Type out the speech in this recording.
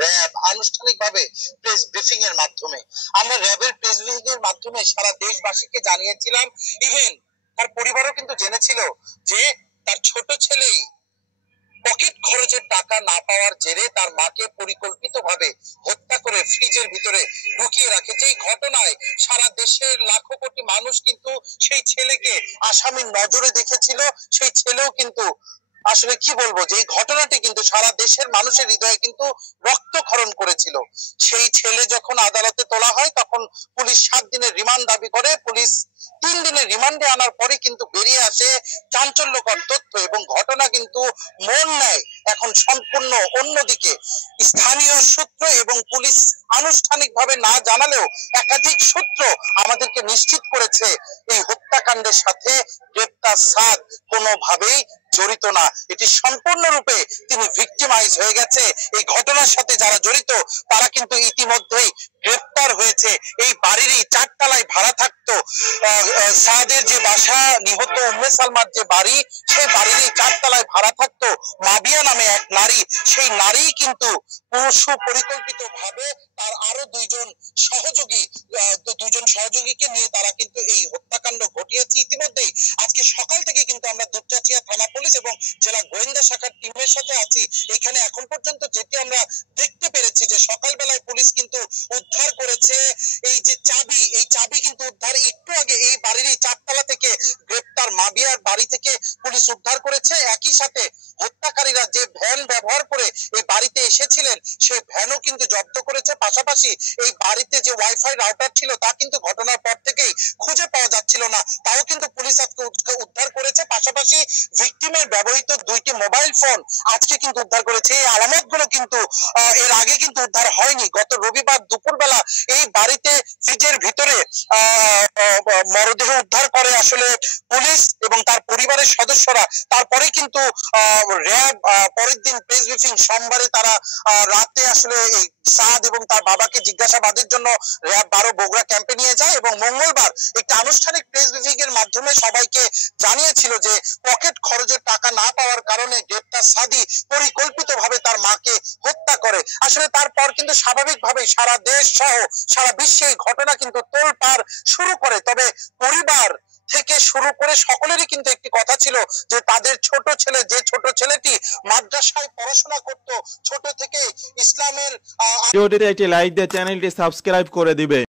RAB আনুষ্ঠানিকভাবে press briefing এর মাধ্যমে। আমরা র্যাবের প্রেস ব্রিফিং এর মাধ্যমে সারা দেশবাসীকে জানিয়েছিলাম, ইভেন তার পরিবারও কিন্তু জেনেছিল যে তার ছোট ছেলেই পকেট খরচের টাকা না পাওয়ার জেরে তার মাকে পরিকল্পিতভাবে হত্যা করে ফ্রিজের ভিতরে ঢুকিয়ে রাখে। যেই ঘটনায় সারা দেশের লাখো কোটি মানুষ কিন্তু সেই ছেলেকে আসামির নজরে দেখেছিল। সেই ছেলেও কিন্তু আসলে কি বলবো, যে এই ঘটনাটি কিন্তু সারা দেশের মানুষের হৃদয়ে কিন্তু রক্তক্ষরণ করেছিল। সেই ছেলে যখন আদালতে তোলা হয় তখন পুলিশ 7 দিনের রিমান্ড দাবি করে। পুলিশ 3 দিনের রিমান্ডে আনার পরে কিন্তু বেরিয়ে আসে চাঞ্চল্যকর তথ্য, এবং ঘটনা কিন্তু মোড় নেয় এখন সম্পূর্ণ অন্যদিকে। স্থানীয় সূত্র এবং পুলিশ আনুষ্ঠানিকভাবে না জানালেও একাধিক সূত্র আমাদেরকে নিশ্চিত করেছে এই হত্যাকাণ্ডের সাথে গ্রেপ্তার সাদ কোনোভাবেই জড়িত না। এটি সম্পূর্ণরূপে তিনি ভিক্টিমাইজ হয়ে গেছে। এই ঘটনার সাথে যারা জড়িত তারা কিন্তু ইতিমধ্যেই গ্রেপ্তার হয়েছে। এই বাড়িরই 4 তলায় ভাড়া থাকতো সাদের যে বাসা, নিহত উম্মে সালমার যে বাড়ি, সেই বাড়িরই 4 তলায় ভাড়া থাকতো মাবিয়া নামে এক নারী। সেই নারী কিন্তু সুপরিকল্পিত ভাবে তার আরো দুইজন সহযোগীকে নিয়ে তারা কিন্তু এই হত্যাকাণ্ড ঘটিয়েছে। ইতিমধ্যেই আজকে সকাল থেকে কিন্তু আমরা দুপচাঁচিয়া থানা পুলিশ এবং জেলা গোয়েন্দা শাখার টিমের সাথে আছি। এখানে এখন পর্যন্ত যেটি আমরা দেখতে পেরেছি যে সকালবেলায় পুলিশ কিন্তু উদ্ধার করেছে এই যে চাবি, এই চাবি কিন্তু উদ্ধার একটু আগে এই বাড়িরই 4 তলা থেকে গ্রেপ্তার মাবিয়ার বাড়ি থেকে পুলিশ উদ্ধার করেছে। একই সাথে হত্যাকারীরা যে ভ্যান ব্যবহার করে এই বাড়িতে এসেছিলেন সেই ভ্যানও কিন্তু জব্দ করেছে। পাশাপাশি এই বাড়িতে যে ওয়াইফাই রাউটার ছিল তা কিন্তু ঘটনার পর থেকেই খুঁজে পাওয়া যাচ্ছিল না, তাও কিন্তু পুলিশ আজকে উদ্ধার করেছে। পাশাপাশি ভিকটিমের ব্যবহৃত 2টি মোবাইল ফোন আজকে কিন্তু উদ্ধার করেছে। এই আলামতগুলো কিন্তু এর আগে কিন্তু উদ্ধার হয়নি। গত রবিবার দুপুরবেলা এই বাড়িতে ফ্রিজের ভিতরে মরদেহ উদ্ধার করে আসলে পুলিশ এবং তার পরিবারের সদস্যরা। তারপরে কিন্তু র্যাব পরের দিন প্রেস ব্রিফিং, সোমবারে তারা রাতে আসলে এই সাদ এবং তার বাবাকে জিজ্ঞাসাবাদের জন্য র্যাব 12 বগুড়া ক্যাম্পে নিয়ে যায় এবং মঙ্গলবার একটি আনুষ্ঠানিক প্রেস ব্রিফিং এর মাধ্যমে সবাইকে জানিয়েছিল যে পকেট খরচের টাকা না পাওয়ার কারণে গ্রেপ্তার সাদি পরিকল্পিতভাবে তার মাকে হত্যা করে। আসলে তারপর কিন্তু স্বাভাবিকভাবেই সারা দেশ সহ সারা বিশ্বে এই ঘটনা কিন্তু তোলপাড় শুরু করে। তবে পরিবার থেকে শুরু করে সকলেরই কিন্তু একটি কথা ছিল যে তাদের ছোট ছেলে, যে ছোট ছেলেটি মাদ্রাসায় পড়াশোনা করত, ছোট থেকে ইসলামের ভিডিওটিতে একটি লাইক দিয়ে চ্যানেলটি সাবস্ক্রাইব করে দিবে।